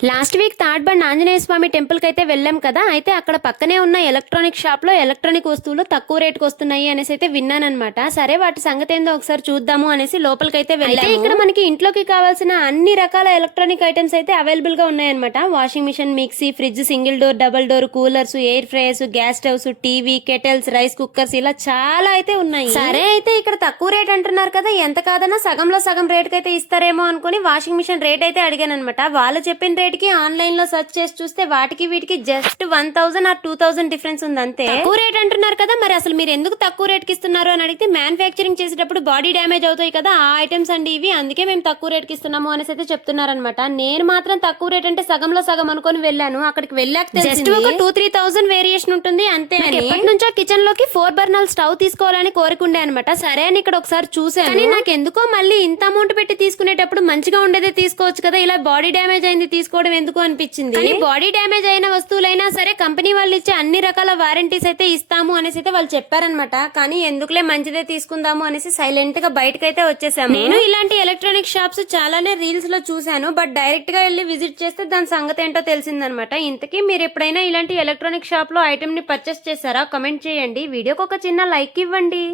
Last week Tadbund Anjaneya Swamy టెంపుల్కి అయితే వెళ్ళాం కదా అయితే అక్కడ పక్కనే ఉన్న ఎలక్ట్రానిక్ షాప్లో ఎలక్ట్రానిక్ వస్తువులు తక్కువ రేటుకి వస్తున్నాయి అనేసి అయితే విన్నానమాట సరే వాటి సంగతి ఏందో ఒకసారి చూద్దాము అనేసి లోపలికి అయితే వెళ్ళాము ఇక్కడ మనకి ఇంట్లోకి కావాల్సిన అన్ని రకాల ఎలక్ట్రానిక్ ఐటమ్స్ అయితే అవైలబుల్గా ఉన్నాయన్నమాట. Washing machine mixie fridge single door double door coolers air fryers gas stoves TV kettles rice cookers ఇలా చాలా అయితే ఉన్నాయి. సరే అయితే ఇక్కడ తక్కువ రేట్ అంటున్నారు కదా ఎంత కాదన్నా సగంలో సగం రేట్ అయితే ఇస్తారేమో అనుకుని వాషింగ్ మిషన్ రేట్ అయితే అడిగాను అనమాట వాళ్ళు చెప్పిన రేట్ కి ఆన్లైన్లో సెర్చ్ చేసి చూస్తే వాటికి వీటికి just one thousand or two thousand difference ఉంది అంతే తక్కువ రేట్ అంటున్నారు కదా మరి అసలు మీరు ఎందుకు తక్కువ రేట్కి ఇస్తున్నారు అని అడిగితే మ్యానుఫ్యాక్చరింగ్ చేసేటప్పుడు బాడీ డ్యామేజ్ అవుతాయి కదా ఆ ఐటమ్స్ అండి ఇవి అందుకే మేము తక్కువ రేట్కి ఇస్తున్నాము అనేసి అయితే చెప్తున్నారనమాట నేను మాత్రం తక్కువ రేట్ అంటే సగంలో సగం అనుకొని వెళ్ళాను అక్కడికి వెళ్ళాక జస్ట్ ఒక టూ త్రీ థౌసండ్ వేరియేషన్ ఉంటుంది అంతే ఎప్పటి నుంచో కిచెన్లోకి ఫోర్ బర్నల్ స్టవ్ తీసుకోవాలని కోరుకుండే అనమాట సరే అని ఇక్కడ ఒకసారి చూసాను కానీ నాకు ఎందుకో మళ్ళీ ఇంత అమౌంట్ పెట్టి తీసుకునేటప్పుడు మంచిగా ఉండేదే తీసుకోవచ్చు కదా ఇలా బాడీ డ్యామేజ్ అయింది తీసుకోవడం ఎందుకు అనిపించింది? కానీ బాడీ డ్యామేజ్ అయిన వస్తువులైనా సరే కంపెనీ వాళ్ళు ఇచ్చే అన్ని రకాల వారంటీస్ అయితే ఇస్తాము అనేసి అయితే వాళ్ళు చెప్పారనమాట కానీ ఎందుకులే మంచిదే తీసుకుందాము అనేసి సైలెంట్గా బయటకైతే వచ్చేసాము. నేను ఇలాంటి ఎలక్ట్రానిక్ షాప్స్ చాలానే రీల్స్లో చూశాను. బట్ డైరెక్ట్గా వెళ్ళి విజిట్ చేస్తే దాని సంగతి ఏంటో తెలిసిందనమాట ఇంతకీ మీరు ఎప్పుడైనా ఇలాంటి ఎలక్ట్రానిక్ షాప్లో ఐటమ్ని పర్చేస్ చేశారా? కమెంట్ చేయండి. వీడియోకి ఒక చిన్న లైక్ ఇవ్వండి.